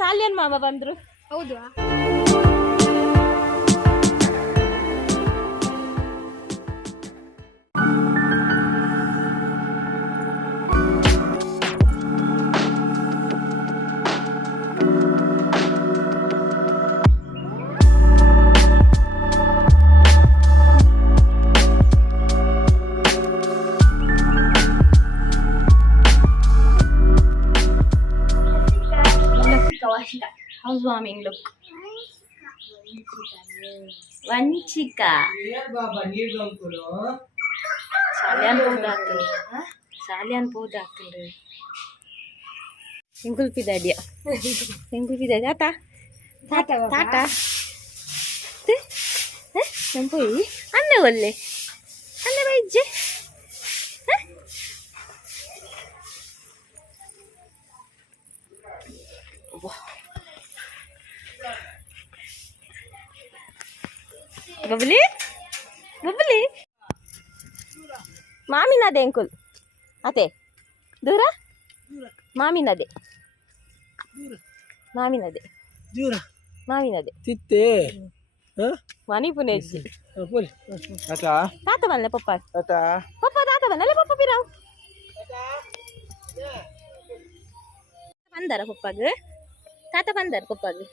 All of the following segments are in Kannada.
ಸಾಲಿಯನ್ ಮಾಮ ಬಂದ್ರು. ಹೌದು How's warming look? Vanchika. Salian poda tulu. Single pida dia. Tata. Tata. Nampu ini. Anne bolle. Anne baije. Bubbly? Mami nade uncle. Ate. Dura? Mami nade. Mami nade. Titte. Mani puneji. Pul. Tata. Tata banle papa. Tata. Papa tata banle papa pirau. Bandara papa ge. Tata bandar papa ge.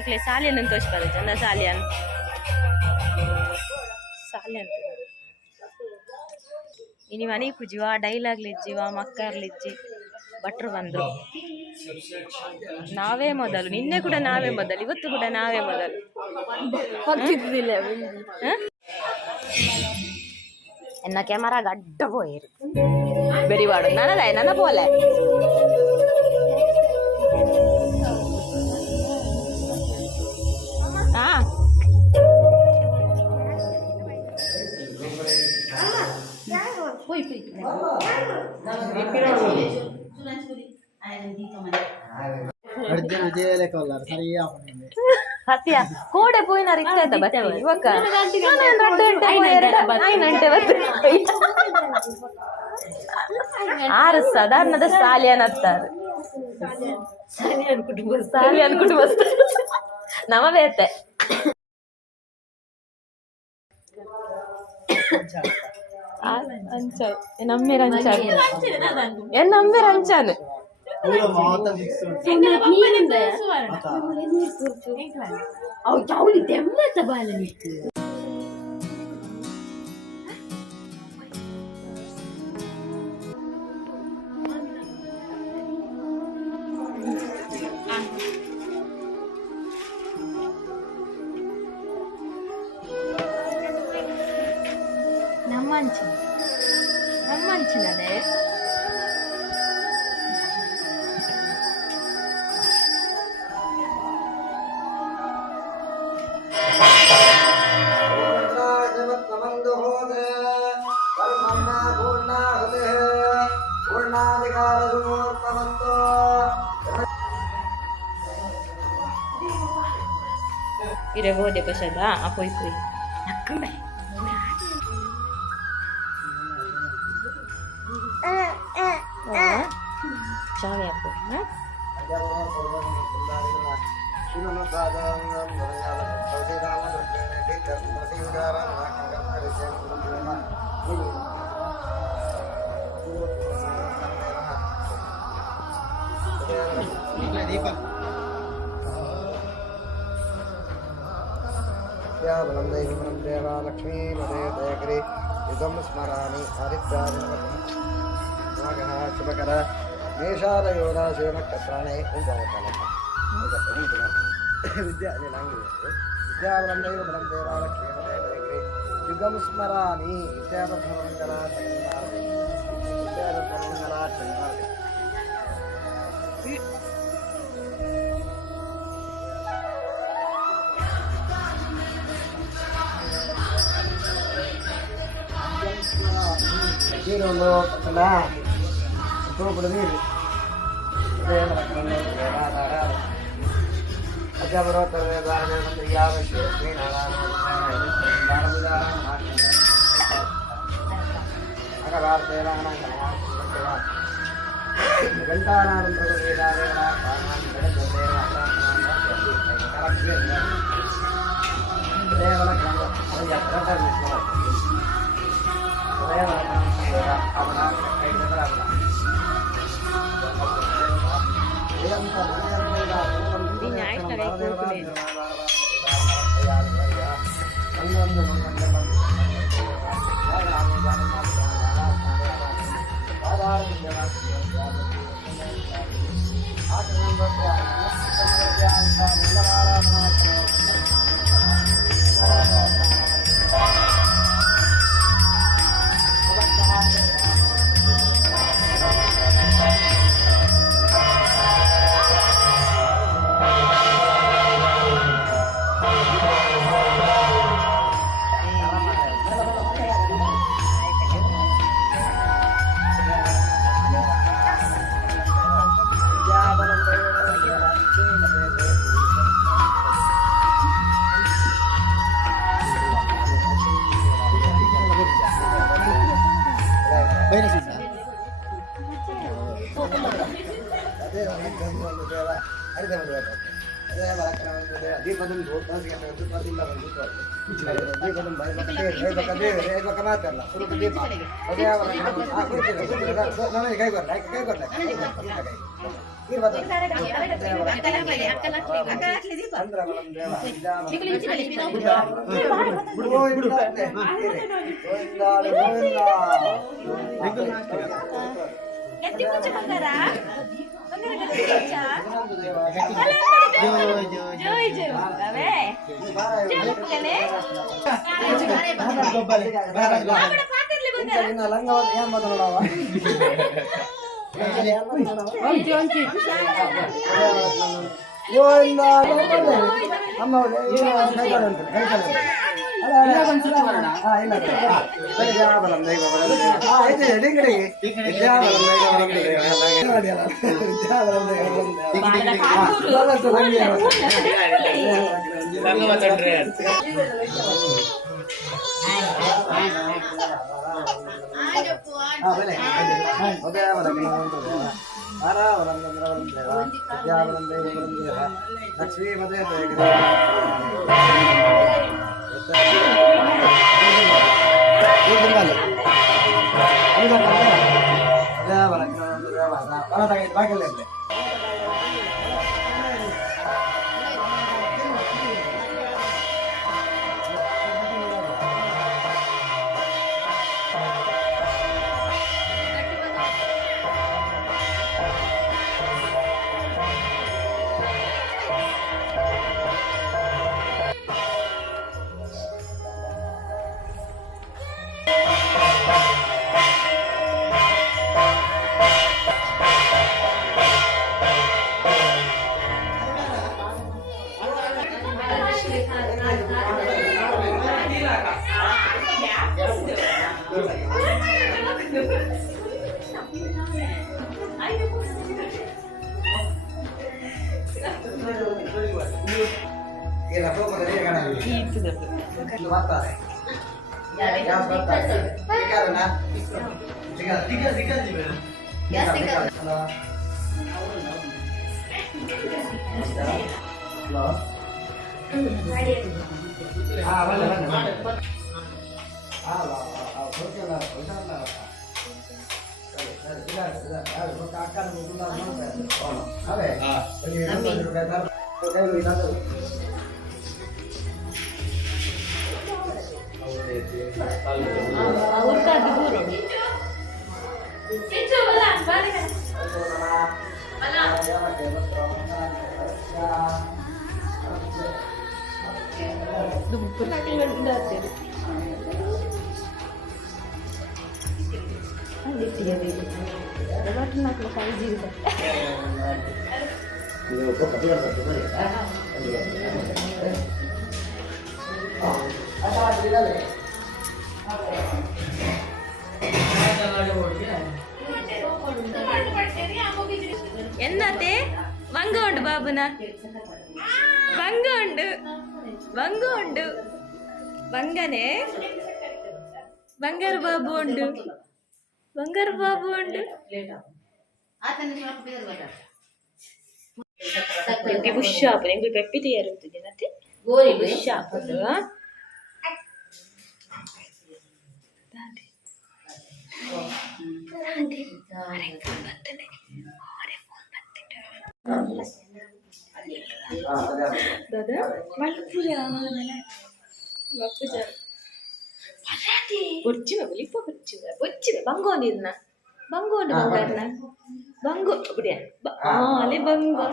Ikle salian ಅಂತ ತೋರಿಸ್ಬಾರ ಜನ salian ಇನಿ ಮನೆ ಕುಜಿವ ಡೈಲಾಗ್ ಲಿಜ್ಜಿವ ಮಕ್ಕರ್ ಲಿಜ್ಜಿ ಭಟ್ರು ಬಂದ್ರು. ನಾವೇ ಮೊದಲು, ನಿನ್ನೆ ಕೂಡ ನಾವೇ ಮೊದಲು, ಇವತ್ತು ಕೂಡ ನಾವೇ ಮೊದಲು. ಎನ್ನ ಕ್ಯಾಮರಾ ಗಡ್ಡ ಪೋಯಿರು ಬೆರಿವಾಡು ನನ್ನದಾಯ ನನ್ನ ಪೋಲೆ ಹತ್ತಿಯಾ ಕೋಡೆ ಪೋಯಿನ ರಿಕ್ಕಾಯ್ತ ಬತ್ತೆ ಇವಾಗ 6 ಸಾಧಾರಣದ ಸಾಲಿಯನ್ ಹತ್ತಾರೆ ಸಾಲಿಯನ್ ಕುಟುಂಬಸ್ಥ ನಮ ಬೇತೆ ನಮ್ಮೇರ ಅಂಚಾನು ನಮ್ಮಂಚಿನನೆ Ire bode pasada apoi kui nakkai Ciao aku ya Ya balam deva lakshmi made dayagri yudam smarani adityaram magana shubhakara meshara yoda sevana katrane undavakala vidya langi vidya balam deva lakshmi made dayagri yudam smarani vidya bharamangala Kilo kena, itu berdiri. Saya melakukan ada. Aja berotot dengan menteri Agama, ini nalar, dalam dalam. Agar artinya anak-anak എന്നത്തെ వంగ బాబునా వంగ ఉండు వంగనే బంగారు బాబు ఉండు Pergi bushap, yang gue pepi tuh ya rutu dia nanti. Gue bushap tuh. Tadi. Dada, mana puja, mana puja. Bocil, beli apa bocil? Bocil, banggo nih na, banggo nih bangga na, banggo, udah, le banggo.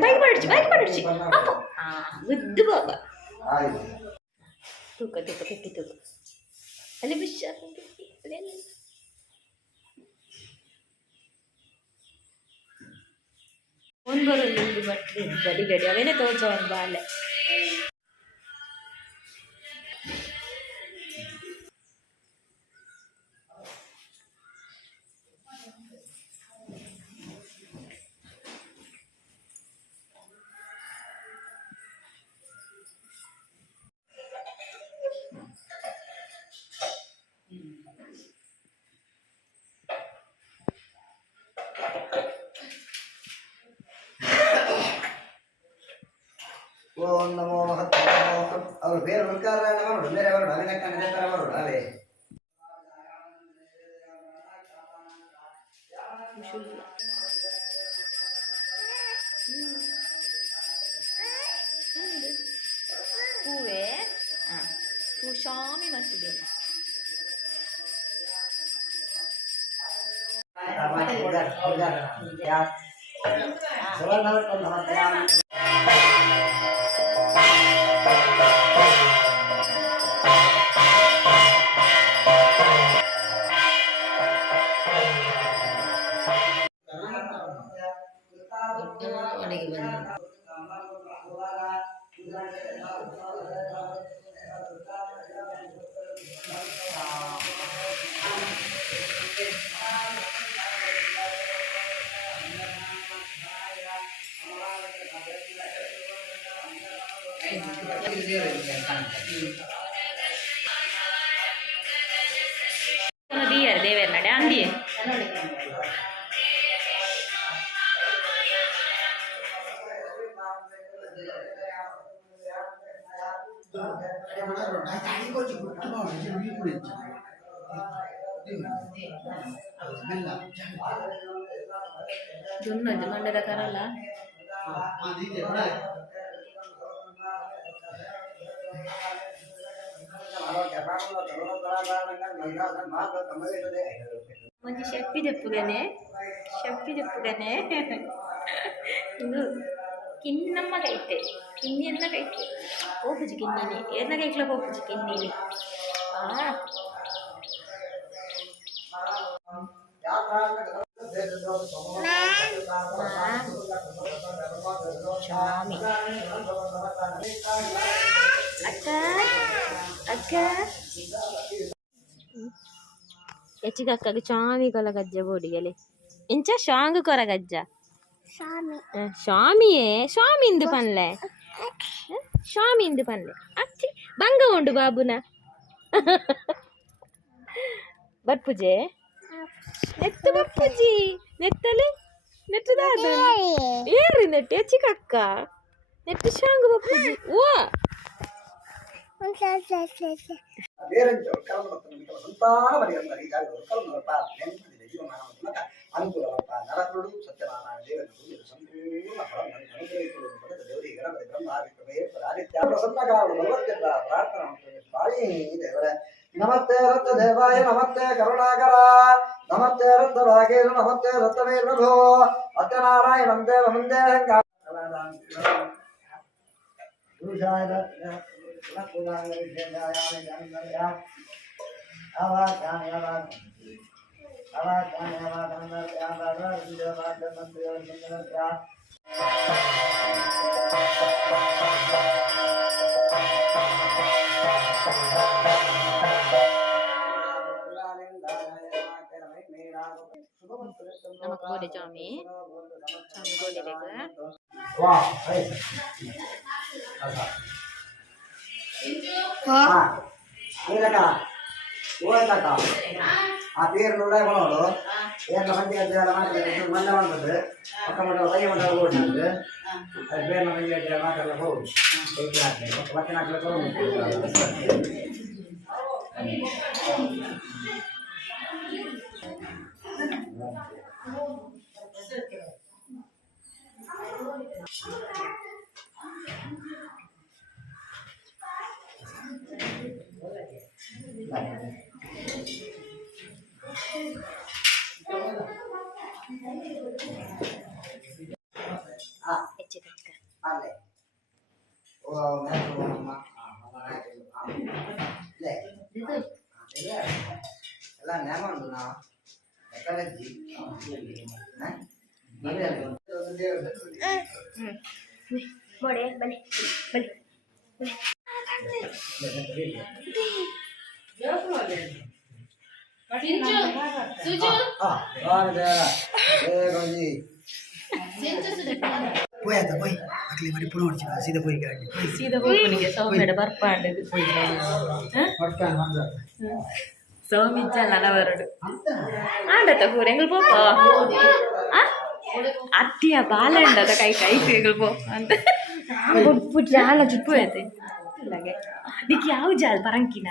Baik pada sih, apa? Betul bapa. Tuh gitu. Ale besar, ale. Phone baru lagi gadi, awalnya tuh jangan balik. ಓಂ ನಮೋ ಮಹತ್ವೋ ಅವ್ರ ಬೇರೆ ಬರ್ಕಾರ ನಮ್ಮ ಬೇರೆ ಅವರು ಅಲ್ಲಿನ ಕಣ್ಣ ತರ ಬರೋದು ಅದೇ ಹೂವೇ ಹೂ ಶಾಮಿ ಮಾಡ್ತಿದ್ದೇನೆ dia dever nade andi Junno mandada karala ಮಂಜಿ ಶೆಪ್ಪಿ ಜಪ್ಪುಗನೆ ಇದು ಕಿನ್ನಮ್ಮ ಕೈತೆ ಕಿನ್ನಿಯನ್ನ ಕೈತೆ ಹೋಗುಜಿ ಕಿನ್ನಿನಿ ಏರ್ನ ಕೈಕ್ಲ ಹೋಗುಜಿ ಕಿನ್ನಿನಿ ಶಾಮಿ ಅಕ್ಕ ಎಚ್ಚಿಗಕ್ಕಗೆ ಚಾಮಿ ಕೊಲಗಜ್ಜ ಬೋಡಿಗಲೆ ಎಂಚ ಶಾಂಗ್ ಕೊರಗಜ್ಜ ಶಾಮಿಯೇ ಶಾಮಿಂದು ಪನ್ಲೆ ಅಚ್ಚಿ ಬಂಗ ಉಂಡು ಬಾಬುನ ಬರ್ಪುಜೆ ನೆತ್ತು ಬರ್ಪುಜಿ ನೆತ್ತಲೆ ನೆಟ್ಟದಾದ ಏರಿ ನೆಟ್ಟು ಎಚ್ಚಿಗಕ್ಕ ನೆಟ್ಟು ಶಾಂಗ್ ಬರ್ಪುಜಿ ಓ ಸಂತಾನ ಬರೆಯಲ್ಲ ಅನುಕೂಲವಪ್ಪ ನರಕುಡು ಸತ್ಯನಾರಾಯಣ ದೇವರ ಸಂಪೂರ್ಣ ದೇವರಿಗೆ ಗಣಪತಿ ಬ್ರಹ್ಮ ಆದಿತ್ಯ ಪ್ರಸನ್ನಗಾರರು ನಲವತ್ತೆಲ್ಲ ಪ್ರಾರ್ಥನೆ ಬಾಯಿ ದೇವರೇ ನಮಸ್ತೆ ರಥ ದೇವಾಯ ನಮಸ್ತೆ ಕರುಣಾಕರ ನಮಸ್ತೆ ರಥ ಭಾಗೇನ ನಮಸ್ತೆ ರಥವೇ ಪ್ರಭೋ ಸತ್ಯನಾರಾಯಣಂ ದೇವ ಮುಂದೆ நமக்கு போடு சாமி போடு Wah, ini kakak. ಆ ಪೇರು ನೋಡು ಏನ ಮಂದಿ ಗದ್ದೆಲ್ಲ ಮಾಡ್ತಾರೆ ಮಲ್ಲ ಮಾಡ್ತಾರೆ ಪಕ್ಕ ಮಂಡಲ ಕೈ ಮಂಡಲ ಓಡಿದ್ರೆ ಅದು ಬೇರೆ ಮಂದಿ ಗದ್ದೆಲ್ಲ ಮಾತಾಡಲ್ಲ ಹೋಗಿ ಮತ್ತೆ ನಾಲ್ಕು ಅಲ್ಲೇ ಓ ಎಲ್ಲ ನ್ಯಾಮ ಉಂಟು ನಾವು ಎಕ್ಕಲಜ್ಜಿ ಬಳೆ ಬಲೆ ಬಲೆ പോയാ പോയി മക്കളെ മടി പുറം അടിച്ചു സീത പോയി കാട്ടി ಸೀದಾ ಹೋಗ್ಬನಿಗೆ ಸೌಮ್ಯಡ ಬರ್ಪಾಂಡದು ಸೌಮಿಜ್ಜಲ್ಲ ನವರಡು ಆಂಡತ ಪೂರ ಎಂಗಲ್ ಪೋಪ ಅತ್ತಿಯ ಬಾಲಂಡದ ಕೈ ಕೈ ಎಂಗಲ್ ಪೋ ಅಂತ ಪುಟ್ ಜಾಲ ಜುಪ್ಪು ಐತೆ ಇಲ್ಲಾಗೆ ನಿಕ್ ಯಾವ ಜಾಲ ಪರಂಕಿನ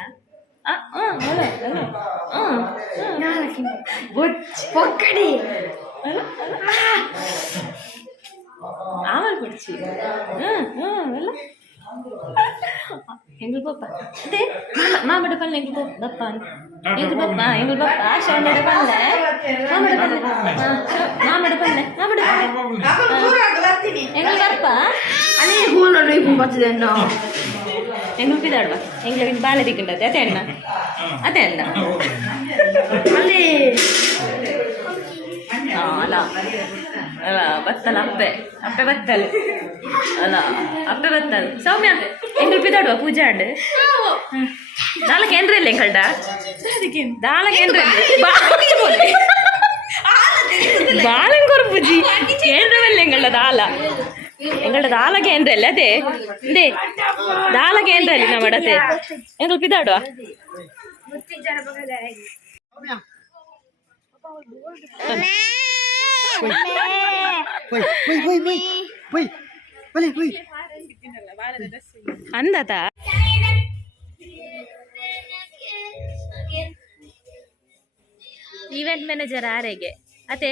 పొక్కడి ఆమె పొడిచి எங்கள் பாப்பா அதே மாமட பல்ல எங்கள் பாப்பா எங்கள் பாப்பா சோமட பல்ல மாமட பல்ல எங்கள் பாப்பா ಅನೇ ಹೂನೋಡು ಇಪ್ಪು ಬರ್ತದೇನೋ ಎಂಗ್ಳು ಪಿದಾಡುವ ಎಂಗ್ಳಿಗೆ ಬಾಳೆ ದಿಕ್ಕಂಡತೆ ಅದೇ ಅಣ್ಣ ಅಲ್ಲಿ ಅಲ್ಲ ಅಲ್ಲ ಬತ್ತಲ್ಲ ಅಪ್ಪೆ ಬತ್ತಲು ಅಲ್ಲ ಅಪ್ಪೆ ಬತ್ತಲು ಸೌಮ್ಯ ಎಂಗ್ಳು ಪಿದಾಡುವ ಪೂಜಾ ಅಂಡ್ ದಾಲ ಕೇಂದ್ರ ಇಲ್ಲ ಎಂಗಳ್ಡ ದಾಲ ಕೇಂದ್ರ ಬಾಳಂಗೊರು ಪೂಜಿ ಕೇಂದ್ರವಲ್ಲ ಎಂಗಳ್ಡ ದಾಲ ಎಂಗಳ್ಡ ದಾಲ ಕೇಂದ್ರ ಅಲ್ಲ ಅದೇ ಅದೇ ದಾಲ ಕೇಂದ್ರ ಅಲ್ಲಿ ನಮ್ಮ ಅಡತೆ ಎಂಗ್ಳು ಪಿದಾಡುವ ಅಂದತ ಈವೆಂಟ್ ಮ್ಯಾನೇಜರ್ ಆರೆಗೆ ಅದೇ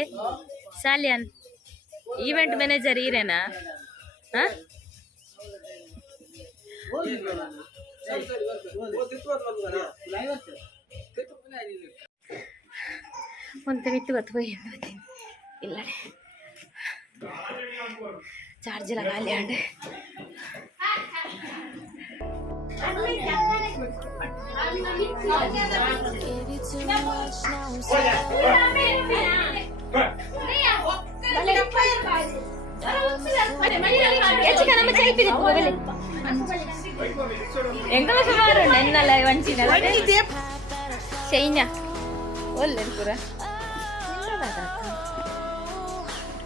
ಸಾಲಿಯನ್ ಈವೆಂಟ್ ಮ್ಯಾನೇಜರ್ ಈರೇನಾ ಒಂತ ಬಿಟ್ಟು ಗೊತ್ತು ಹೋಗಿ ಇಲ್ಲ ಚಾರ್ಜ್ ಎಲ್ಲ ಖಾಲಿ ಆಂಡೆ ಎಂಗಲ ಸುಮಾರು ನೆನ್ನಲ್ಲ ವಂಚಿನ ಶೈನ್ಯ ಒಳ್ಳೆ ಪೂರ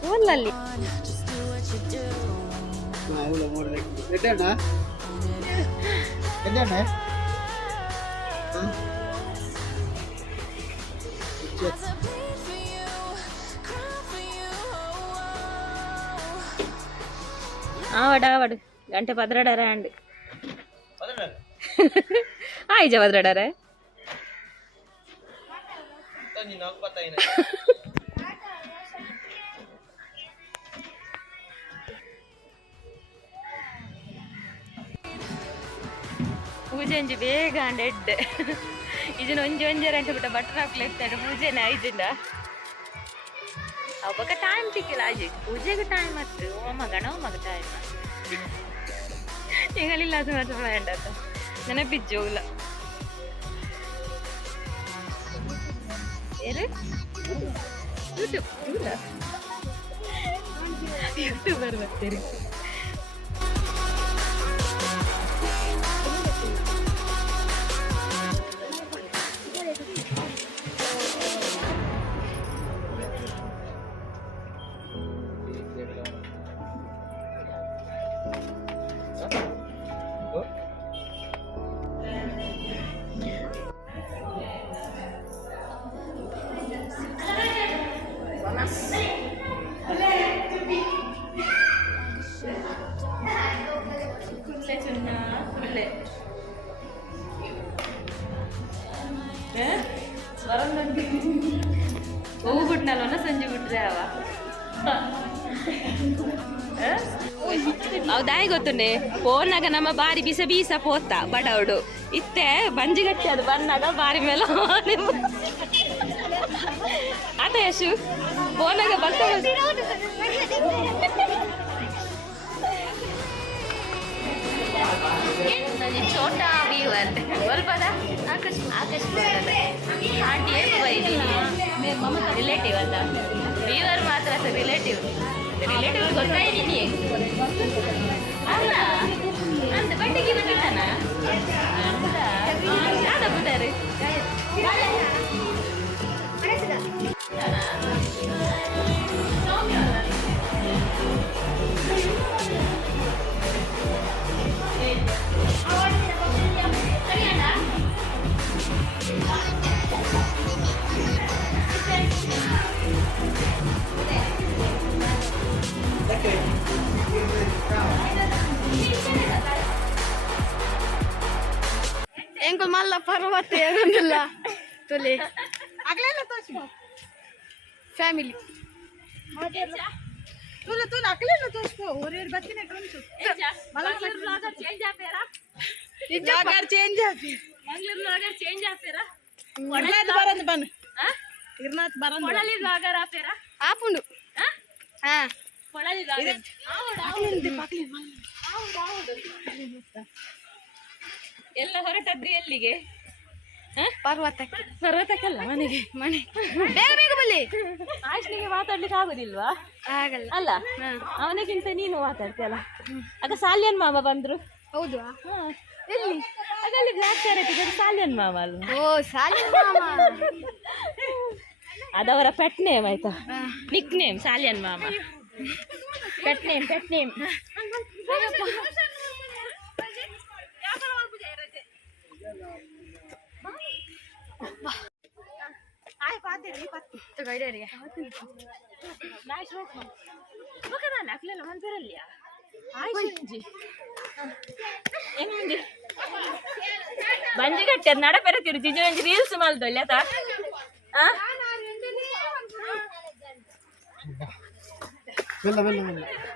ಒಲ್ಲಲ್ಲಿ ఆవడు గంట పదరడరా అండి ఆయిజ పదరడరా ಪೂಜೆ ಒಂಜಿ ಬೇಗ ಅಂಡ್ ಇದನ್ನ ಒಂಜರ ಅಂತ ಬಿಟ್ಟ ಬಟರ್ ಹಾಕ್ಲಿರ್ತಾನೆ ಪೂಜೆನ ಐಜಿಂದ ಅವಾಗ ಟೈಮ್ ಸಿಕ್ಕಿಲ್ಲ ಆಜಿ ಪೂಜೆಗೆ ಟೈಮ್ ಆಯ್ತು ಮಗ ಟೈಮ್ ಎಗಳಿಲ್ಲ ಅದು ಮಾತ್ರ ಬೇಡ ನೆನಪಿಜ್ಜೋಲ್ಲ ಏನು ಯೂಟ್ಯೂಬರ್ ಬರ್ತೀರಿ ಉಂಡಲ್ಲ ಸಂಜೆ ಬಿಟ್ರೆ ಅವ ಹೌದಾಯ್ ಗೊತ್ತುಂಡೆ ಫೋನ್ನಾಗ ನಮ್ಮ ಬಾರಿ ಬೀಸ ಪೋತ ಬಡವಡು ಇತ್ತೆ ಬಂಜಿಗಟ್ಟಿ ಅದು ಬಂದಾಗ ಬಾರಿ ಮೇಲೆ ಆತ ಯಶು ಫೋನಾಗ ಬರ್ತಾ छोटा viewer बोलपदा Akash Akash aunty relative अल्ल व्यूअर मात्र रिलेटिव रिलेटिव ಗೊತ್ತಾಯಿದೀನಿ ಅಲ್ಲ ಅಂತ ಬಟ್ಟಿಗೆ ಬಂದಿದ್ದಾನ ಯಾವ್ದು ಬಿಟ್ಟಾರೆ Engkau malah parwat ya alhamdulillah. Tole. Aglelah tosmo. Family. Tole aglelah tosmo. Orer batti ne konchu. Mangaluru lager change apera. Lager change apera. Mangaluru lager change apera. Irnath barand ban. Ha? Irnath barand. Kodali lager apera. Apundu. Ha? Ha. Kodali lager. Aglelah pakli. ಎಲ್ಲ ಹೊರಟದ್ರಿ ಎಲ್ಲಿಗೆ ಪರ್ವತಕ್ಕಲ್ಲ ಮನೆಗೆ ಮನೆ ಬೇಗ ಬೇಗ ಬಲ್ಲಿ ಆಶ್ನಿಗೆ ಮಾತಾಡ್ಲಿಕ್ಕೆ ಆಗುದಿಲ್ವಾ ಆಗಲ್ಲ ಅಲ್ಲ ಅವನಿಗಿಂತ ನೀನು ಮಾತಾಡ್ತೀಯಲ್ಲ ಆಗ ಸಾಲ್ಯನ್ ಮಾಮ ಬಂದ್ರು ಹೌದು ಎಲ್ಲಿ ಅಲ್ಲಿ ಬ್ಲಾಕ್ ಕ್ಯಾರೆಟ್ ಸಾಲ್ಯನ್ ಮಾಮ ಅಲ್ವಾ ಓ ಸಾಲ್ಯನ್ ಮಾಮ ಅದವರ ಪೆಟ್ ನೇಮ್ ಆಯ್ತಾ ನಿಕ್ ನೇಮ್ ಸಾಲ್ಯನ್ ಮಾಮ pet name Ay, pati. Ito kayo rin. Nice work, ma'am. Baka na, nakilala man pero liya. Ay, Shinji. Engi. Banji katte nada pero tiru jijo reels maldo illata. Ha? Bella.